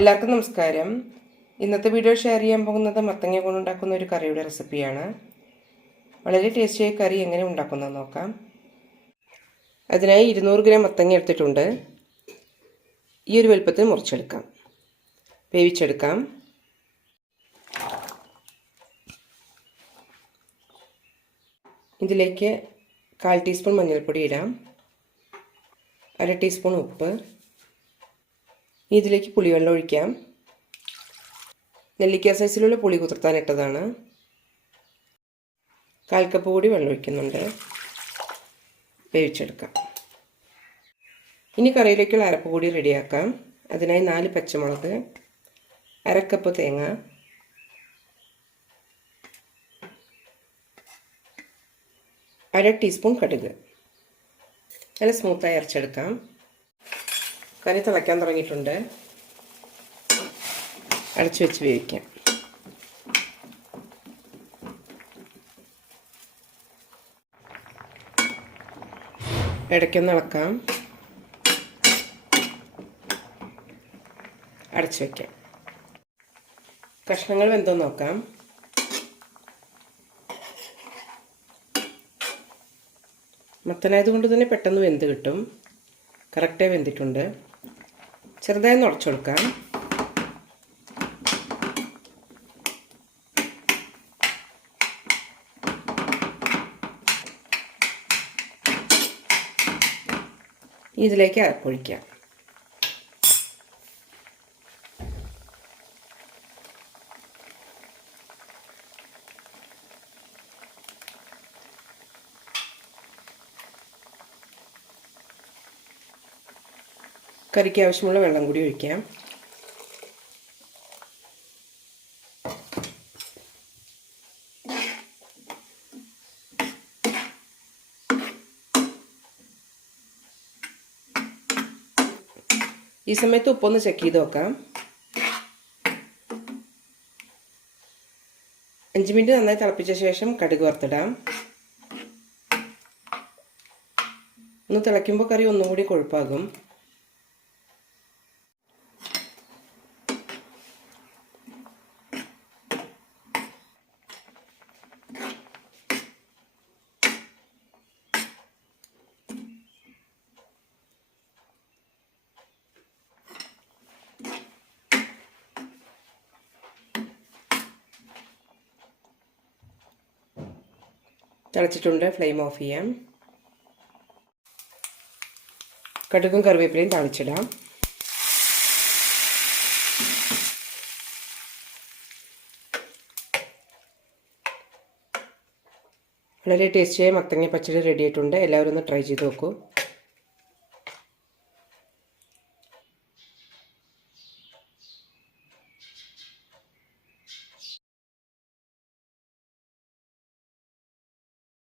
എല്ലാവർക്കും നമസ്കാരം. ഇന്നത്തെ വീഡിയോ ഷെയർ ചെയ്യാൻ പോകുന്നത് മത്തങ്ങ കൊണ്ടുണ്ടാക്കുന്ന ഒരു കറിയുടെ റെസിപ്പിയാണ് വളരെ ടേസ്റ്റിയായ കറി എങ്ങനെ ഉണ്ടാക്കുന്നത് നോക്കാം. അതിനായി ഇരുന്നൂറ് ഗ്രാം മത്തങ്ങ എടുത്തിട്ടുണ്ട്. ഈ ഒരു വലുപ്പത്തിൽ മുറിച്ചെടുക്കാം. വേവിച്ചെടുക്കാം. ഇതിലേക്ക് കാൽ ടീസ്പൂൺ മഞ്ഞൾപ്പൊടി ഇടാം. അര ടീസ്പൂൺ ഉപ്പ്. ഇനി ഇതിലേക്ക് പുളിവെള്ളം ഒഴിക്കാം. നെല്ലിക്ക സൈസിലുള്ള പുളി കുതിർത്താനിട്ടതാണ് കാൽ കപ്പ് കൂടി വെള്ളം ഒഴിക്കുന്നുണ്ട്. വേവിച്ചെടുക്കാം. ഇനി കറിയിലേക്കുള്ള അരപ്പ് കൂടി റെഡിയാക്കാം. അതിനായി നാല് പച്ചമുളക് അരക്കപ്പ് തേങ്ങ അര ടീസ്പൂൺ കടുക്. നല്ല സ്മൂത്തായി അരച്ചെടുക്കാം. കറി തിളയ്ക്കാൻ തുടങ്ങിയിട്ടുണ്ട്. അടച്ചു വെച്ച് വേവിക്കാം. ഇടയ്ക്കൊന്ന് ഇളക്കാം. അടച്ചു വയ്ക്കാം കഷ്ണങ്ങൾ വെന്തോ നോക്കാം. മത്തനായതുകൊണ്ട് തന്നെ പെട്ടെന്ന് വെന്ത് കിട്ടും. കറക്റ്റായി വെന്തിട്ടുണ്ട്. ചെറുതായി നുടച്ചു കൊടുക്കാം ഇതിലേക്ക് അരപ്പൊഴിക്കാം. കറിക്ക് ആവശ്യമുള്ള വെള്ളം കൂടി ഒഴിക്കാം. ഈ സമയത്ത് ഉപ്പൊന്ന് ചെക്ക് ചെയ്ത് നോക്കാം. അഞ്ച് മിനിറ്റ് നന്നായി തിളപ്പിച്ച ശേഷം കടുക് വറുത്തിടാം. ഒന്ന് തിളയ്ക്കുമ്പോൾ കറി ഒന്നും കൂടി കൊഴുപ്പാകും. തിളച്ചിട്ടുണ്ട്. ഫ്ലെയിം ഓഫ് ചെയ്യാം. കടുകും കറിവേപ്പിലയും തളിച്ചിടാം. വളരെ ടേസ്റ്റിയായ മത്തങ്ങ പച്ചടി റെഡി ആയിട്ടുണ്ട്. എല്ലാവരും ഒന്ന് ട്രൈ ചെയ്ത് നോക്കൂ.